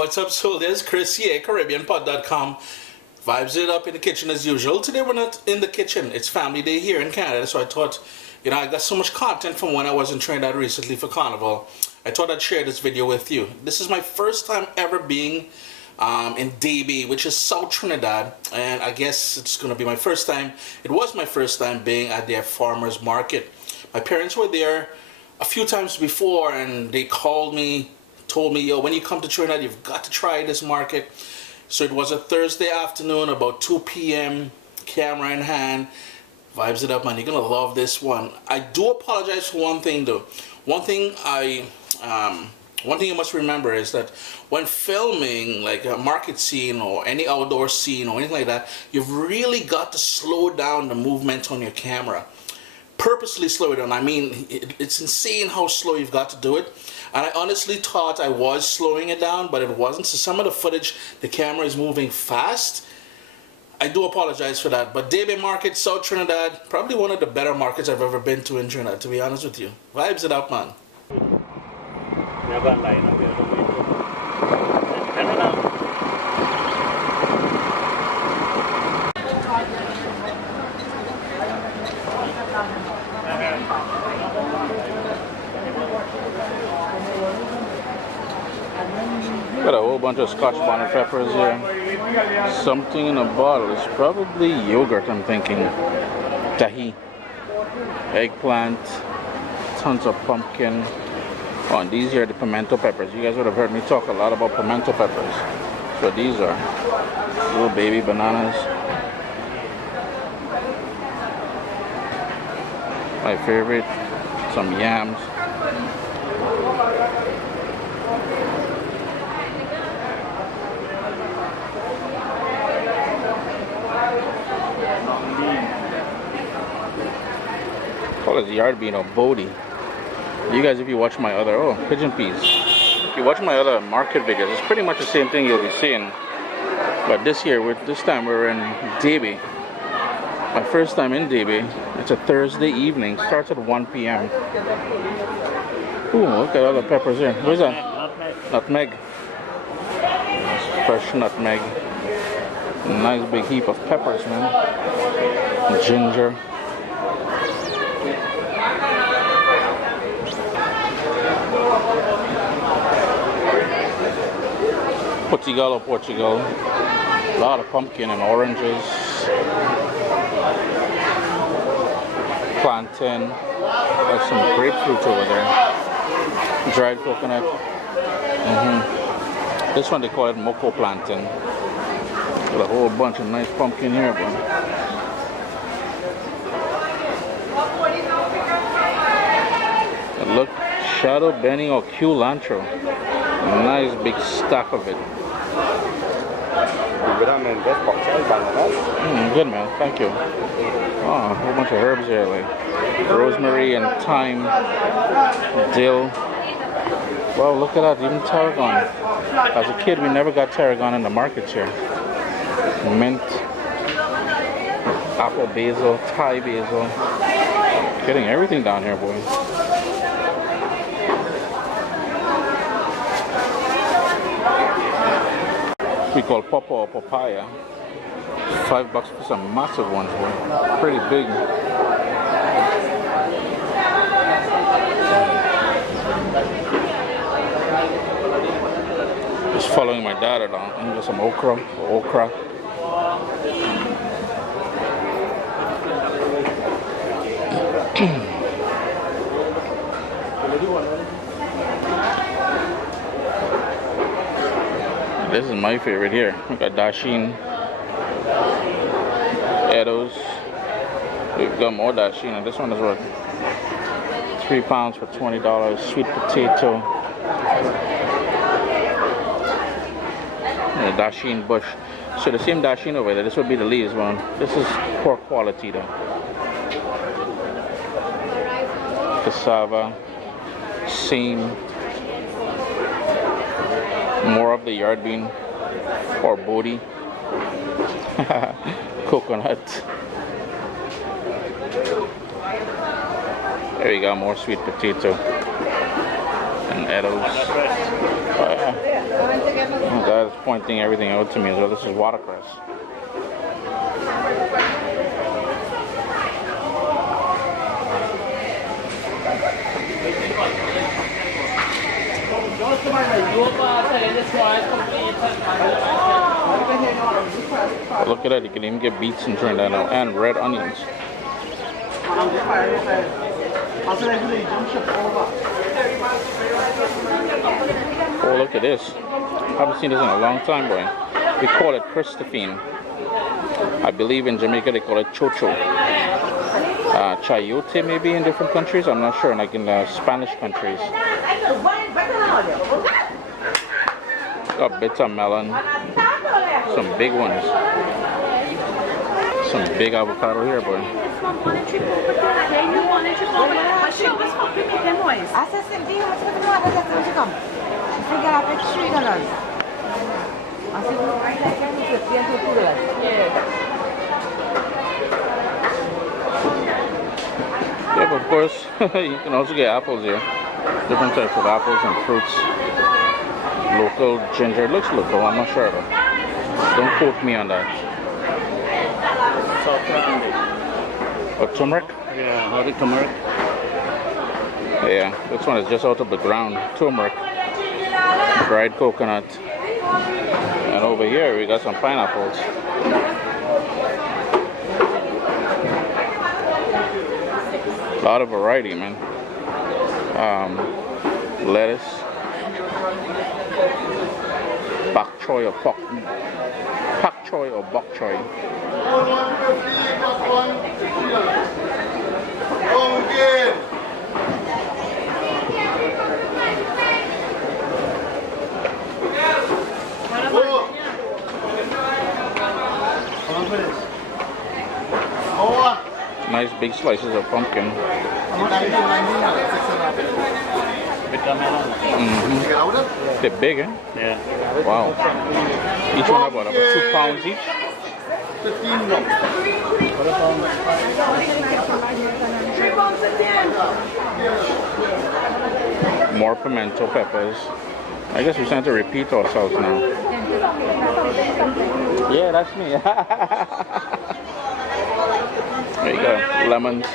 what's up, soldiers? Chris here, caribbeanpot.com. Vibes it up in the kitchen as usual. Today we're not in the kitchen. It's family day here in Canada, so I thought, I got so much content from when I was in Trinidad recently for Carnival. I thought I'd share this video with you. This is my first time ever being in Debe, which is South Trinidad, and I guess it's going to be my first time. It was my first time being at Debe Farmers Market. My parents were there a few times before, and they called me, told me, yo, when you come to Trinidad, you've got to try this market. So it was a Thursday afternoon, about 2 p.m., camera in hand. Vibes it up, man. You're gonna love this one. I do apologize for one thing, though. One thing you must remember is that when filming like a market scene or any outdoor scene or anything like that, you've really got to slow down the movement on your camera. Purposely slow it down. I mean, it's insane how slow you've got to do it. And I honestly thought I was slowing it down, but it wasn't. So some of the footage, the camera is moving fast. I do apologize for that. But Debe Market, South Trinidad, probably one of the better markets I've ever been to in Trinidad, to be honest with you. Vibes it up, man. Got a whole bunch of Scotch bonnet peppers here. Something in a bottle. It's probably yogurt, I'm thinking. Dahi. Eggplant. Tons of pumpkin. Oh, and these are the pimento peppers. You guys would have heard me talk a lot about pimento peppers. So these are little baby bananas. My favorite. Some yams. Call it the yard bean or Bodhi. You guys, if you watch my other, pigeon peas. If you watch my other market videos, it's pretty much the same thing you'll be seeing. But this time we're in Debe. My first time in Debe. It's a Thursday evening. Starts at 1 p.m. Ooh, look at all the peppers here. What is that? Nutmeg. Fresh nutmeg. A nice big heap of peppers, man. Ginger. Portugal. A lot of pumpkin and oranges. Plantain. There's some grapefruit over there. Dried coconut. This one they call it moco plantain. Got a whole bunch of nice pumpkin here, bro. And look, shadow benny or culantro. A nice big stack of it. Good, man, thank you. Oh, a whole bunch of herbs here, like rosemary and thyme, dill. Wow, look at that, even tarragon. As a kid, we never got tarragon in the markets here. Mint, apple basil, Thai basil. Getting everything down here, boy. We call pawpaw or papaya. $5 for some massive ones, boy. Pretty big. Just following my dad along. And get some okra. This is my favorite here. We got dasheen, Edos. We've got more dasheen, and this one is worth 3 pounds for $20. Sweet potato. And a dasheen bush. So the same dasheen over there. This would be the leaves one. This is poor quality though. Cassava. Same. More of the yard bean or Bodhi. Coconut. There you go, more sweet potato. And edibles. Oh yeah. The guy's pointing everything out to me as well. This is watercress. Look at that, you can even get beets in Trinidad now, and red onions. Oh, look at this. I haven't seen this in a long time, boy. We call it Christophine. I believe in Jamaica they call it chocho. Chayote maybe in different countries, I'm not sure, like in the Spanish countries. Got bitter melon, some big ones. Some big avocado here, boy. Yeah, but of course, you can also get apples here. Different types of apples and fruits. Local ginger. It looks local, I'm not sure about it. Don't quote me on that. Or turmeric? Yeah, how the turmeric? Yeah, this one is just out of the ground. Turmeric. Dried coconut. And over here we got some pineapples. A lot of variety, man. Lettuce. Bok choy or pak choy or bok choy. Nice big slices of pumpkin. They're big, eh? Yeah. Wow. Each one about 2 pounds each? 15 More pimento peppers. I guess we're trying to repeat ourselves now. Yeah, that's me. There you go. Lemons.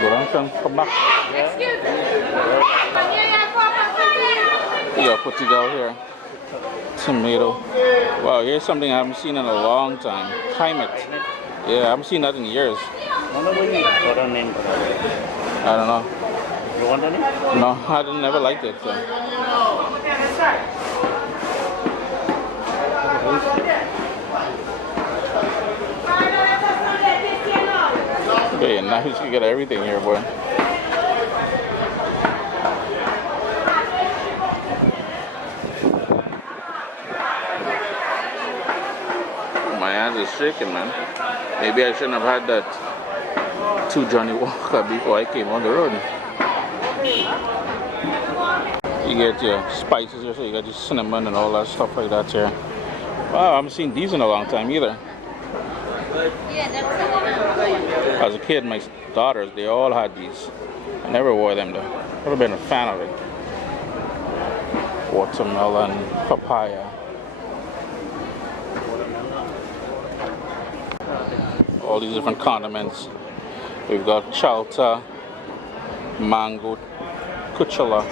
Go down, son. Come back. Excuse me. You got potato here. Tomato. Wow, here's something I haven't seen in a long time. Climate. Yeah, I haven't seen that in years. What a name? I don't know. You want any? No, I never liked it. So. Okay, and now you can get everything here, boy. My hands are shaking, man. Maybe I shouldn't have had that 2 Johnny Walker before I came on the road. You get your spices here, so you got your cinnamon and all that stuff like that here. Wow, I haven't seen these in a long time either. As a kid, my daughters, they all had these. I never wore them though. Never been a fan of it. Watermelon, papaya. All these different condiments. We've got chalta, mango, kuchala,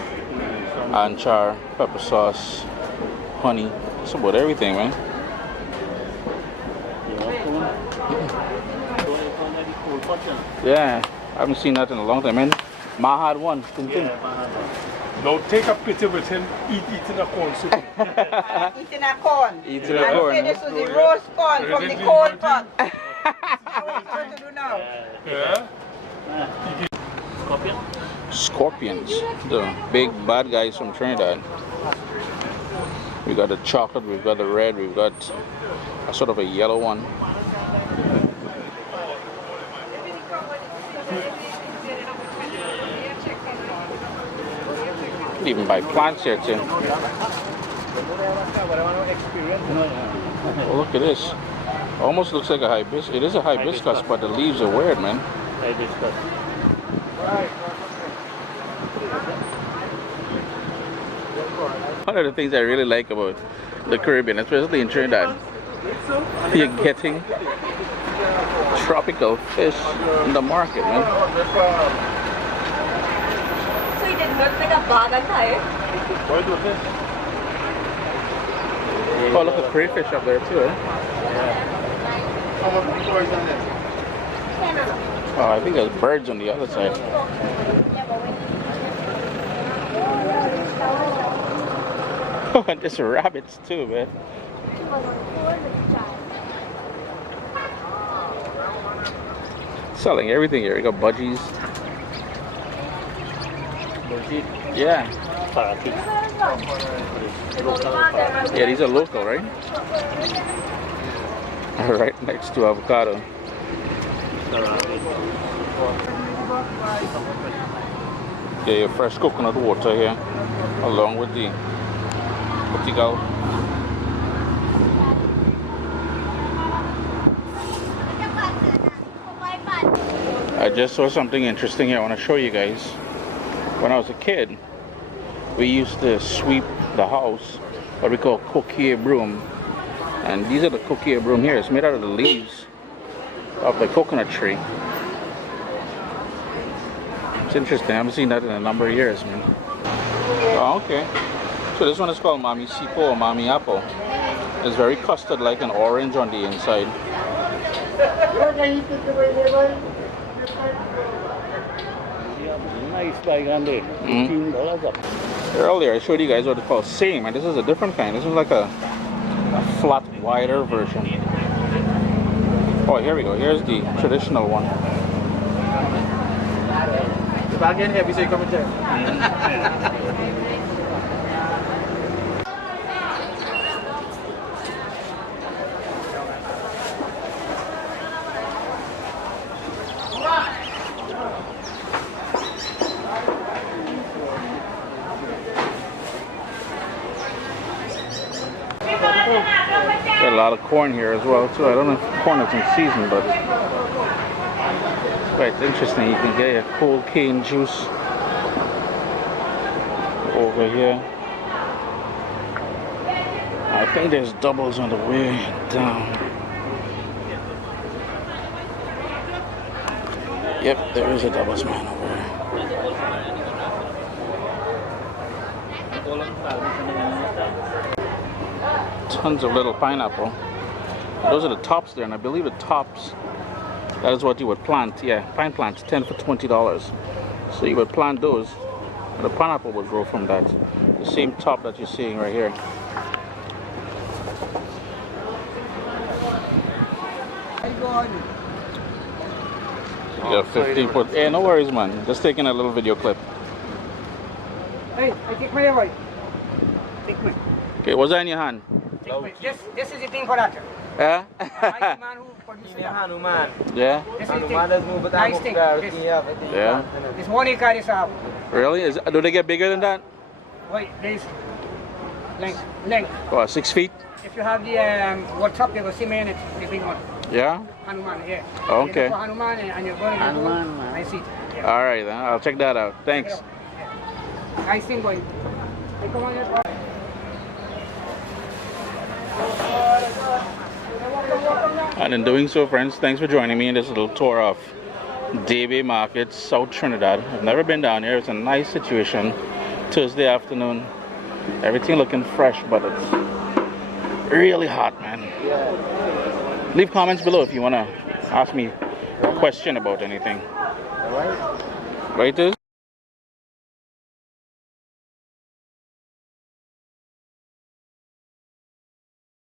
anchar, pepper sauce, honey. It's about everything, man. Yeah, I haven't seen that in a long time, man. Ma had one, didn't you? Now take a picture with him eating a corn soup. Eating a corn. Eating a corn. And this is the roast corn from the cold pot. What to do now? Yeah? Scorpion? Scorpions, the big bad guys from Trinidad. We got the chocolate, we've got the red, we've got a sort of a yellow one. You can even buy plants here too. Oh, look at this. Almost looks like a hibiscus. It is a hibiscus, Hibiscus. but the leaves are weird, man. I discuss. One of the things I really like about the Caribbean, especially in Trinidad, you're getting tropical fish in the market, man. So you did not make a bag tayo? Oh, look at crayfish up there too, eh? Oh, I think there's birds on the other side. Oh, and there's rabbits too, man. Selling everything here. You got budgies. Yeah. Yeah, these are local, right? Right next to avocado. Yeah, your fresh coconut water here, along with the Portugal. I just saw something interesting here I want to show you guys. When I was a kid, we used to sweep the house, what we call coquille broom. And these are the coquille broom here. It's made out of the leaves of the coconut tree. It's interesting. I haven't seen that in a number of years, man. Oh, okay. So this one is called Mami Sipo or Mami Apple. It's very custard-like and orange on the inside. Nice bag on there. $18 up. Earlier I showed you guys what they call same, and this is a different kind. This is like a flat, wider version. Oh, here we go. Here's the traditional one. The bag in heavy, so you come and check. Got a lot of corn here as well too. I don't know if corn is in season, but it's quite interesting. You can get a cold cane juice over here. I think there's doubles on the way down. Yep, there is a doubles man over there. Tons of little pineapple. Those are the tops there, and I believe the tops, that is what you would plant. Yeah, pine plants, 10 for $20. So you would plant those, and the pineapple would grow from that. The same top that you're seeing right here. You got 15 foot. Hey, no worries, man. Just taking a little video clip. Hey, I take my away. Take me. Okay, what's that in your hand? This is the thing for that. Yeah? I the man who produces that. Hanuman. Yeah? This is the thing. Hanuman is moving Nice thing. Yeah. This 1 acre is out. Really? Do they get bigger than that? Wait, there's length. Oh, 6 feet? If you have the WhatsApp, you will see me in it, the big one. Yeah? Hanuman, yeah. Okay. You look for Hanuman and you're going to Hanuman, man. I see it. Yeah. All right, then. I'll check that out. Thanks. Yeah. Nice thing going. Hey, come on, let's go. And in doing so, friends, thanks for joining me in this little tour of Debe Market, South Trinidad. I've never been down here. It's a nice situation. Thursday afternoon. Everything looking fresh, but it's really hot, man. Leave comments below if you want to ask me a question about anything. Right, Tiz?